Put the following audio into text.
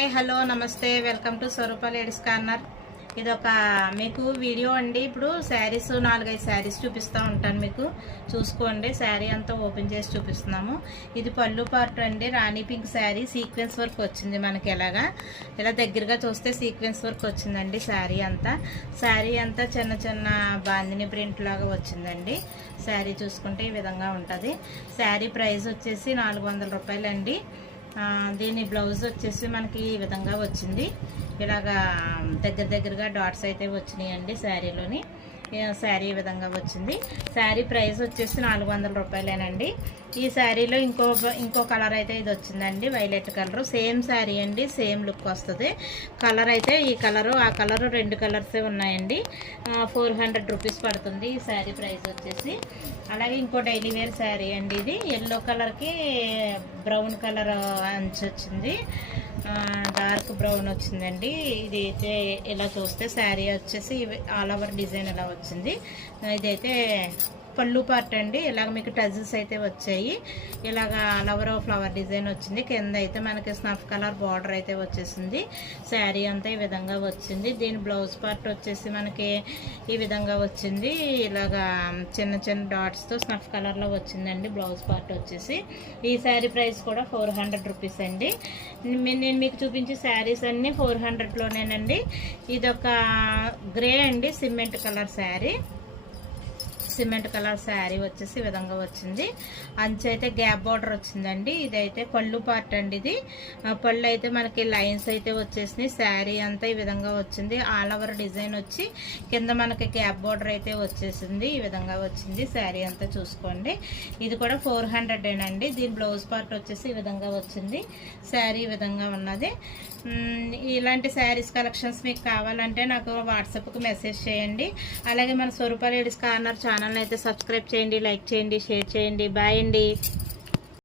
Hi hello నమస్తే welcome to Swarupa ladies corner. ఇది ఒక మీకు వీడియో అండి. ఇప్పుడు శారీస్ 4-5 శారీస్ చూపిస్తూ ఉంటాను, మీకు చూసుకోండి. శారీ అంతా ఓపెన్ చేసి చూపిస్తున్నాము. ఇది పళ్ళు పార్ట్ అండి. రాణి పింక్ శారీ సీక్వెన్స్ వర్క్ వచ్చింది మనకి. ఇలా దగ్గరగా చూస్తే సీక్వెన్స్ వర్క్ వచ్చిందండి. శారీ అంతా చిన్న చిన్న బాందిని ప్రింట్ లాగా వచ్చిందండి. శారీ చూసుకుంటే ఈ విధంగా ఉంటుంది. శారీ ప్రైస్ వచ్చేసి 400 రూపాయలండి. దీని బ్లౌజ్ వచ్చేసి మనకి ఈ విధంగా వచ్చింది. ఇలాగా దగ్గరగా డాట్స్ అయితే వచ్చినాయండి శారీలోని. శారీ ఈ విధంగా వచ్చింది. శారీ ప్రైస్ వచ్చేసి 400 రూపాయలేనండి. ఈ శారీలో ఇంకో కలర్ అయితే ఇది వచ్చిందండి, వైలెట్ కలర్. సేమ్ శారీ అండి, సేమ్ లుక్ వస్తుంది. కలర్ అయితే ఈ కలరు ఆ కలరు 2 కలర్సే ఉన్నాయండి. 400 రూపీస్ పడుతుంది ఈ శారీ ప్రైస్ వచ్చేసి. అలాగే ఇంకో డైలీ వేర్ శారీ అండి. ఇది ఎల్లో కలర్కి బ్రౌన్ కలర్ అంచు వచ్చింది, డార్క్ బ్రౌన్ వచ్చిందండి. ఇది అయితే ఇలా చూస్తే శారీ వచ్చేసి ఆల్ ఓవర్ డిజైన్ ఇలా వచ్చింది. ఇదైతే పళ్ళు పార్ట్ అండి. ఇలాగ మీకు టజిల్స్ అయితే వచ్చాయి. ఇలాగ ఆల్ ఓవర్ ఫ్లవర్ డిజైన్ వచ్చింది. కింద అయితే మనకి స్నఫ్ కలర్ బార్డర్ అయితే వచ్చేసింది. శారీ అంతా ఈ విధంగా వచ్చింది. దీని బ్లౌజ్ పార్ట్ వచ్చేసి మనకి ఈ విధంగా వచ్చింది. ఇలాగా చిన్న చిన్న డాట్స్తో స్నఫ్ కలర్లో వచ్చిందండి బ్లౌజ్ పార్ట్ వచ్చేసి. ఈ శారీ ప్రైస్ కూడా 400 రూపీస్ అండి. నేను మీకు చూపించే శారీస్ అన్నీ 400లోనేనండి. ఇదొక గ్రే అండి, cement colour sari. Cement colour sari వచ్చేసి ఈ విధంగా వచ్చింది. అంచు అయితే గ్యాప్ బార్డర్ వచ్చిందండి. ఇదైతే పళ్ళు పార్ట్ అండి. ఇది పళ్ళు అయితే మనకి లైన్స్ అయితే వచ్చేసినాయి. శారీ అంతా ఈ విధంగా వచ్చింది. ఆల్ ఓవర్ డిజైన్ వచ్చి కింద మనకి గ్యాప్ బార్డర్ అయితే వచ్చేసింది. ఈ విధంగా వచ్చింది శారీ అంతా చూసుకోండి. ఇది కూడా 400ఏనండి. దీని బ్లౌజ్ పార్ట్ వచ్చేసి ఈ విధంగా వచ్చింది. శారీ ఈ విధంగా ఉన్నది. ఇలాంటి శారీస్ కలెక్షన్స్ మీకు కావాలంటే నాకు వాట్సాప్కి మెసేజ్ చేయండి. అలాగే మన స్వరూప లేడీస్ కార్నర్ ఛానల్ అయితే సబ్స్క్రైబ్ చేయండి, లైక్ చేయండి, షేర్ చేయండి. బాయ్ అండి.